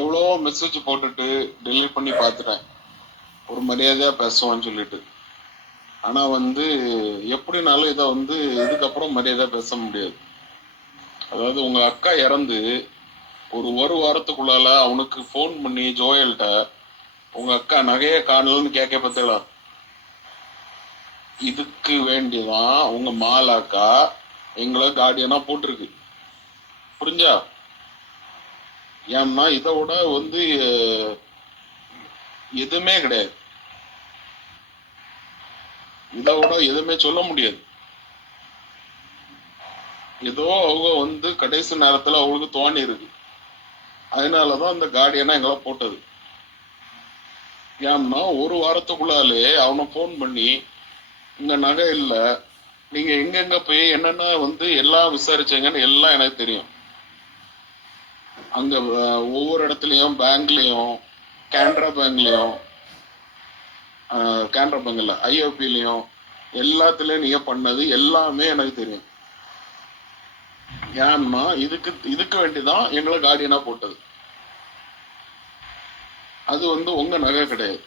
எவ்வளோ மெசேஜ் போட்டுட்டு டெலிட் பண்ணி பார்த்துட்டேன், ஒரு மரியாதையா பேசுவான்னு சொல்லிட்டு. ஆனா எப்படினாலும் இதை இதுக்கப்புறம் மரியாதையா பேச முடியாது. அதாவது உங்க அக்கா இறந்து ஒரு வாரத்துக்குள்ளால அவனுக்கு போன் பண்ணி ஜோயல்கிட்ட உங்க அக்கா நகைய காணலன்னு கேட்க பார்த்தீங்களா? இதுக்கு வேண்டிதான் உங்க மாலாக்கா எங்களை கார்டியனா போட்டிருக்கு. புரிஞ்சா? ஏன்னா இதை விட எதுவுமே கிடையாது. இதை விட எதுவுமே சொல்ல முடியாது. ஏதோ அவங்க கடைசி நேரத்துல அவங்களுக்கு தோணி இருக்கு, அதனாலதான் அந்த கார்டியனா எங்களை போட்டது. ஏன்னா ஒரு வாரத்துக்குள்ளாலே அவனை போன் பண்ணி இங்க நகை இல்ல, நீங்க எங்கெங்க போய் என்னென்ன எல்லாம் விசாரிச்சீங்கன்னு எல்லாம் எனக்கு தெரியும். அங்க ஒவ்வொரு இடத்துலயும் பேங்க்லயும், கேனரா பேங்க்லயும், கேனரா பேங்க்ல ஐஓபிலையும் எல்லாத்துலயும் நீங்க பண்ணது எல்லாமே எனக்கு தெரியும். ஏன்னா இதுக்கு வேண்டிதான் எங்களை கார்டியனா போட்டது. அது உங்க நகை கிடையாது,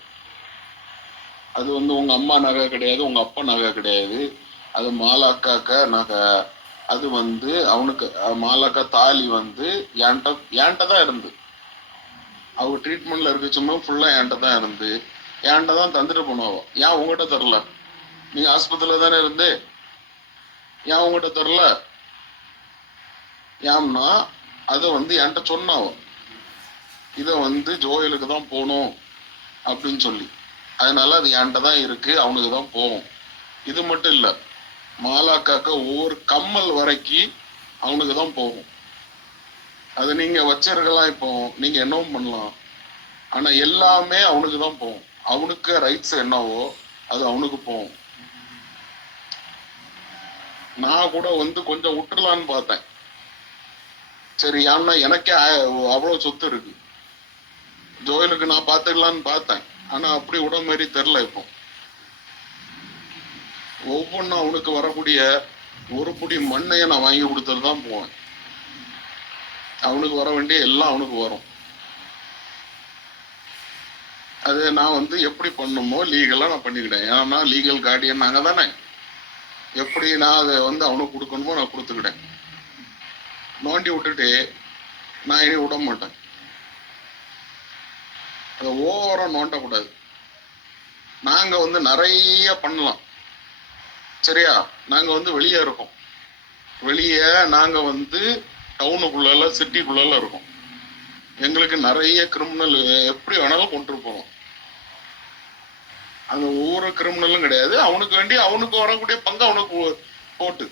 அது உங்க அம்மா நகை கிடையாது, உங்க அப்பா நகை கிடையாது. அது மாலாக்காக்க நகை. அது அவனுக்கு மாலாக்கா தாலி என்கிட்ட தான் இருந்து, அவங்க ட்ரீட்மெண்ட்ல இருக்குச்சுமே ஃபுல்லா என்கிட்ட தான் இருந்து, என்கிட்ட தான் தந்துட்டு போனோம். ஏன் உங்ககிட்ட தரல? நீங்க ஆஸ்பத்திரியில தானே இருந்து, ஏன் உங்ககிட்ட தரல? ஏன்னா அதை என்கிட்ட சொன்னாவோ, இதை ஜோயலுக்கு தான் போகணும் அப்படின்னு சொல்லி. அதனால அது என்கிட்ட தான் இருக்கு, அவனுக்கு தான் போகும். இது மட்டும் இல்ல, மாலாக்காக்க ஒவ்வொரு கம்மல் வரைக்கும் அவனுக்கு தான் போகும். அது நீங்க வச்சிருக்கலாம், இப்போ நீங்க என்னவும் பண்ணலாம், ஆனா எல்லாமே அவனுக்கு தான் போகும். அவனுக்கு ரைட்ஸ் என்னவோ அது அவனுக்கு போகும். நான் கூட கொஞ்சம் விட்டுலான்னு பார்த்தேன். சரி, ஏன்னா எனக்கே அவ்வளவு சொத்து இருக்கு, ஜோயலுக்கு நான் பாத்துக்கலான்னு பார்த்தேன். ஆனா அப்படி விட மாதிரி தெரியல. இப்போ ஒவ்வொன்றும் அவனுக்கு வரக்கூடிய ஒரு புடி மண்ணைய நான் வாங்கி கொடுத்துட்டு தான் போவேன். அவனுக்கு வர வேண்டிய எல்லாம் அவனுக்கு வரும். அது நான் எப்படி பண்ணுமோ லீகலா நான் பண்ணிக்கிட்டேன். ஏன்னா லீகல் கார்டியன் நாங்க தானே. எப்படி நான் அதை அவனுக்கு கொடுக்கணுமோ நான் கொடுத்துக்கிட்டேன். நோண்டி விட்டுட்டு நான் இனி விட மாட்டேன். அதை ஓவரா நோண்டக்கூடாது. நாங்க நிறைய பண்ணலாம், சரியா? நாங்க வெளியே இருக்கோம். வெளியே நாங்க டவுனுக்குள்ள சிட்டிக்குள்ள இருக்கோம். எங்களுக்கு நிறைய கிரிமினல் எப்படி வேணாலும் கொண்டு போவோம். அந்த ஒவ்வொரு கிரிமினலும் கிடையாது, அவனுக்கு வேண்டி அவனுக்கு வரக்கூடிய பங்கு அவனுக்கு போட்டு.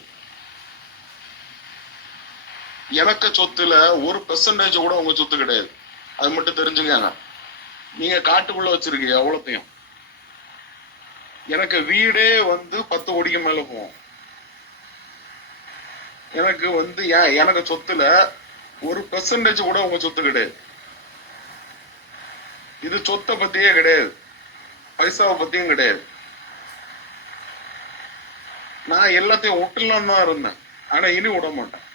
எனக்கு சொத்துல 1% கூட உங்க சொத்து கிடையாது, அது மட்டும் தெரிஞ்சுக்கங்க. நீங்க காட்டுக்குள்ள வச்சிருக்கீங்க எவ்வளத்தையும். எனக்கு வீடே 10 கோடிக்கு மேல போகும். எனக்கு எனக்கு சொத்துல 1% கூட உங்க சொத்து கிடையாது. இது சொத்தை பத்தியே கிடையாது, பைசாவை பத்தியும் கிடையாது. நான் எல்லாத்தையும் விட்டுலாம் தான் இருந்தேன், ஆனா இனி விட மாட்டேன்.